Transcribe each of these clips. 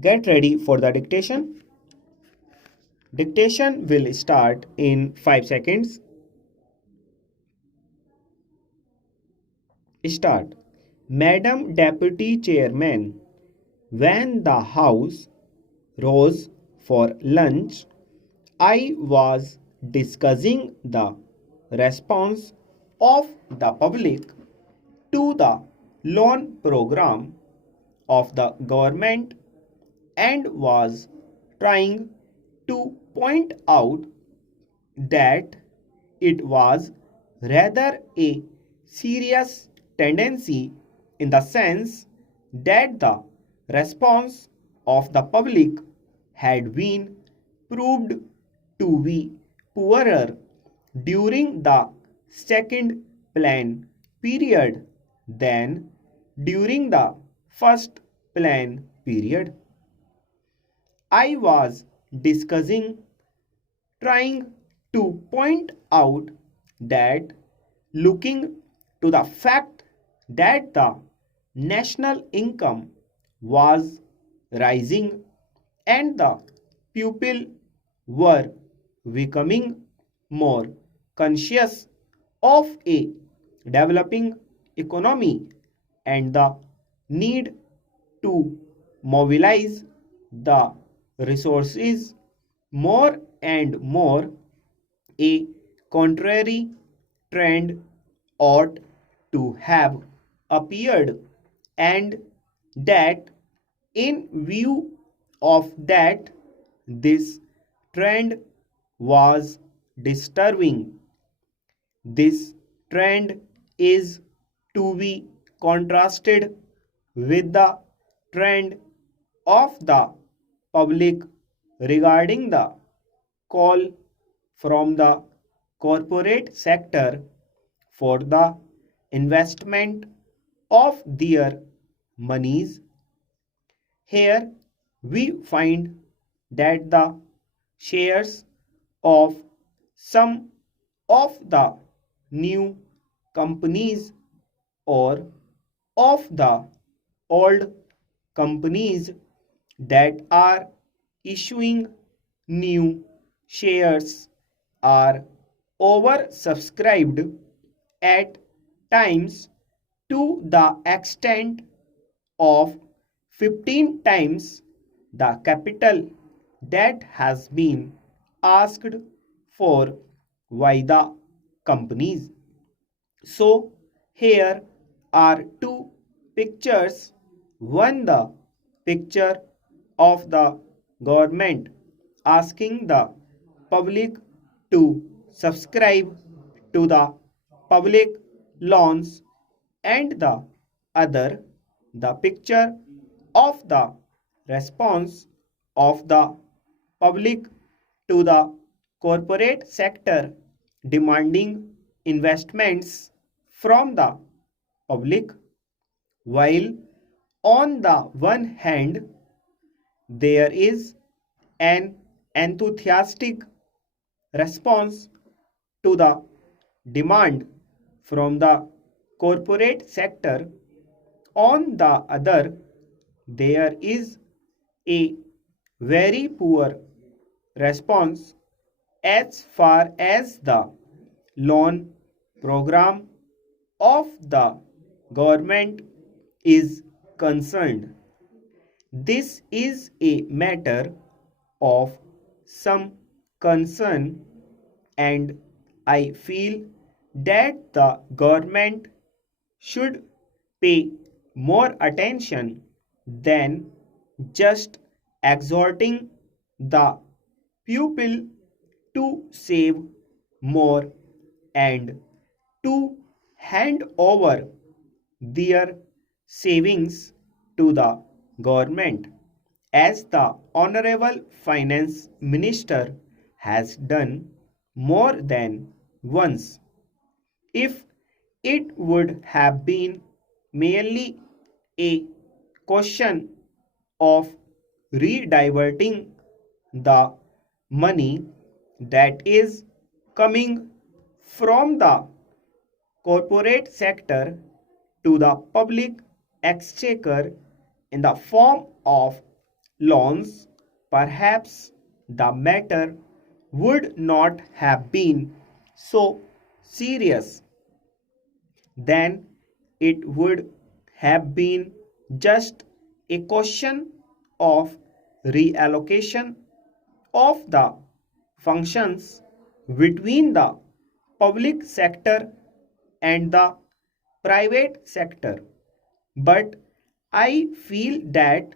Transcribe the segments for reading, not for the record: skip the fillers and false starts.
Get ready for the dictation. Dictation will start in 5 seconds. Start. Madam Deputy Chairman, when the House rose for lunch, I was discussing the response of the public to the loan program of the government and was trying to point out that it was rather a serious tendency in the sense that the response of the public had been proved to be poorer during the second plan period than during the first plan period. I was discussing trying to point out that looking to the fact that the national income was rising and the people were becoming more conscious of a developing economy and the need to mobilize the resources more and more, a contrary trend ought to have appeared, and that in view of that, this trend was disturbing. This trend is to be contrasted with the trend of the public regarding the call from the corporate sector for the investment of their monies. Here we find that the shares of some of the new companies or of the old companies that are issuing new shares are oversubscribed at times to the extent of 15 times the capital that has been asked for by the companies. So here are two pictures. One, the picture of the government asking the public to subscribe to the public loans, and the other, the picture of the response of the public to the corporate sector demanding investments from the public. While on the one hand there is an enthusiastic response to the demand from the corporate sector, on the other there is a very poor response as far as the loan program of the government is concerned. This is a matter of some concern, and I feel that the government should pay more attention than just exhorting the pupil to save more and to hand over their savings to the government, as the Honorable Finance Minister has done more than once. If it would have been merely a question of rediverting the money that is coming from the corporate sector to the public exchequer in the form of loans, perhaps the matter would not have been so serious. Then it would have been just a question of reallocation of the functions between the public sector and the private sector. But I feel that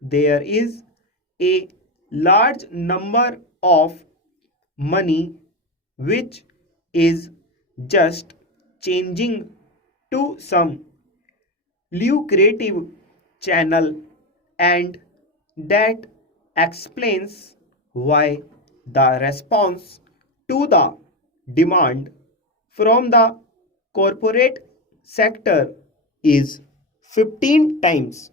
there is a large number of money which is just changing to some lucrative channel, and that explains why the response to the demand from the corporate sector is 15 times.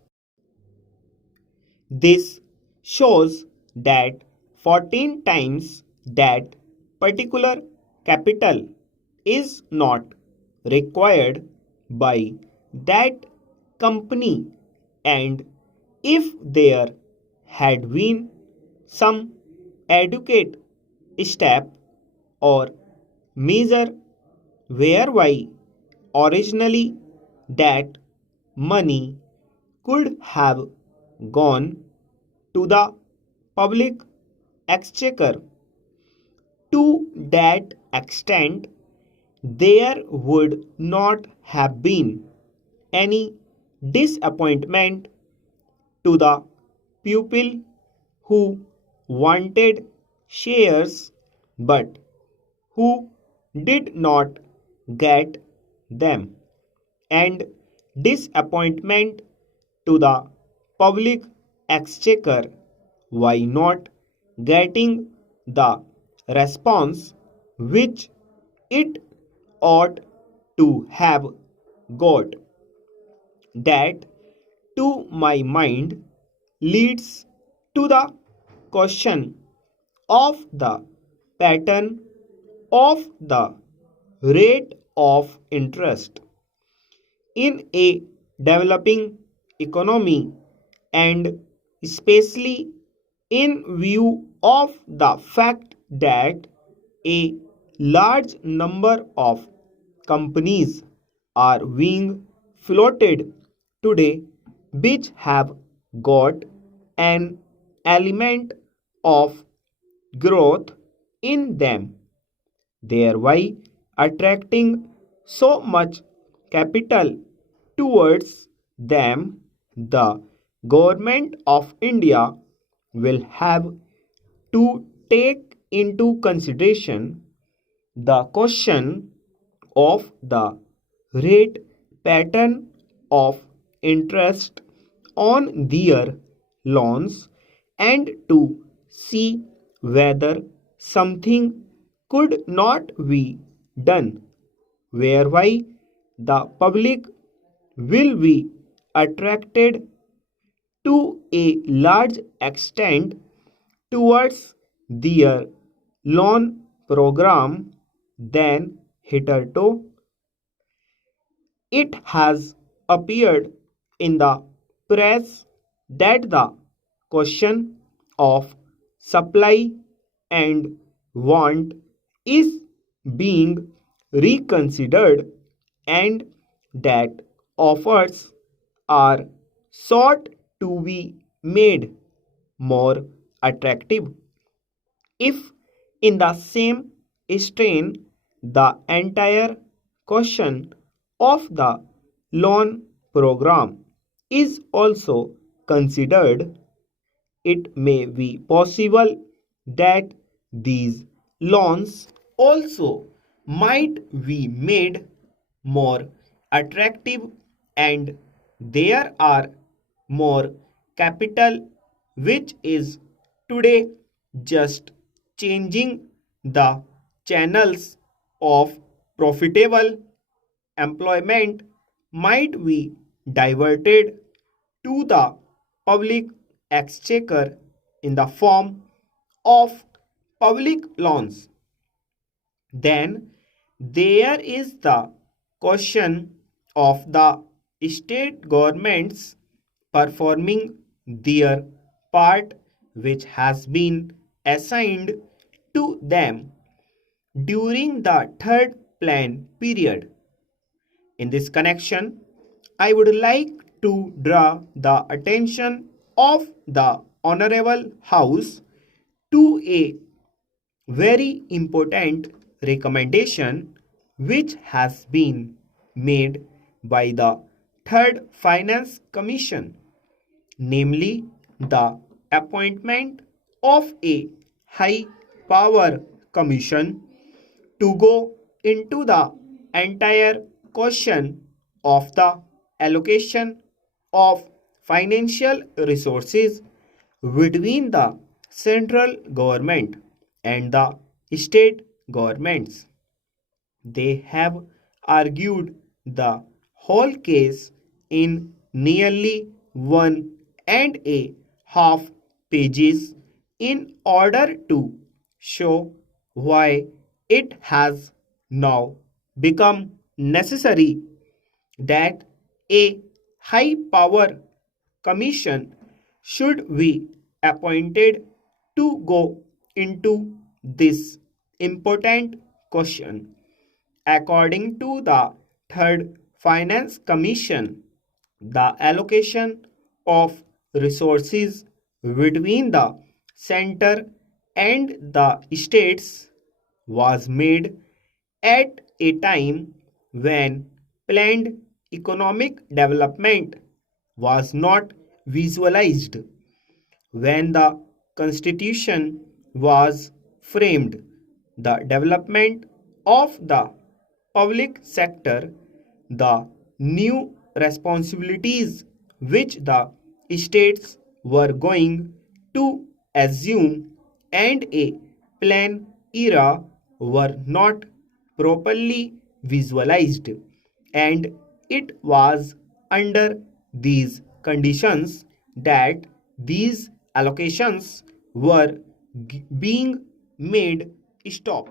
This shows that 14 times that particular capital is not required by that company, and if there had been some adequate step or measure whereby originally that money could have gone to the public exchequer, to that extent there would not have been any disappointment to the pupil who wanted shares but who did not get them, and disappointment to the public exchequer why not getting the response which it ought to have got. That, to my mind, leads to the question of the pattern of the rate of interest in a developing economy, and especially in view of the fact that a large number of companies are being floated today which have got an element of growth in them, thereby attracting so much capital towards them. The government of India will have to take into consideration the question of the rate pattern of interest on their loans, and to see whether something could not be done whereby the public will be attracted to a large extent towards their loan program than hitherto. It has appeared in the press that the question of supply and want is being reconsidered, and that offers are sought to be made more attractive. If in the same strain the entire question of the loan program is also considered, it may be possible that these loans also might be made more attractive, and there are more capital which is today just changing the channels of profitable employment might be diverted to the public exchequer in the form of public loans. Then there is the question of the state governments performing their part which has been assigned to them during the third plan period. In this connection, I would like to draw the attention of the Honorable House to a very important recommendation which has been made by the Third Finance Commission, namely the appointment of a high power commission to go into the entire question of the allocation of financial resources between the central government and the state governments. They have argued the whole case in nearly 1.5 pages in order to show why it has now become necessary that a high power commission should be appointed to go into this important question. According to the Third Finance Commission, the allocation of resources between the center and the states was made at a time when planned economic development was not visualized. When the constitution was framed, the development of the public sector, the new responsibilities which the states were going to assume, and a plan era were not properly visualized, and it was under these conditions that these allocations were being made stop.